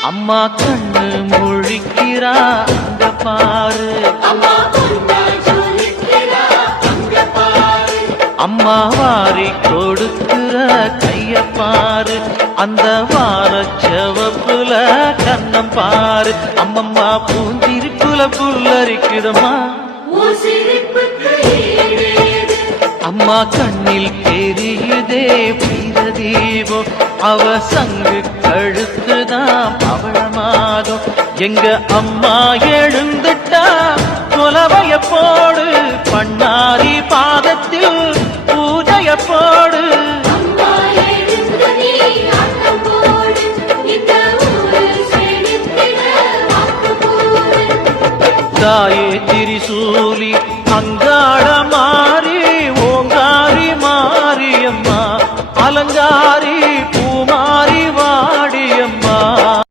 அம்மா கண்ணு முழிக்கிறா அங்க பாரு, அம்மா வாரி கொடுக்கிற கைய பாரு, அந்த வார செவப்புல கண்ணம் பாரு. அம்மம்மா பூந்திருப்புல புல்லரிக்குதம்மா, அம்மா கண்ணில் தெரியுதே வீரதீபம், அவ சங்கு கழுத்துதான் பவளமாகும். எங்க அம்மா எழுந்துட்டா கொலவைய போடு, பண்ணாரி பாதத்தில் பூஜைய போடு. தாயே திரிசூலி அங்காள மாறி ஓங்காரி மாரியம்மா அலங்காரி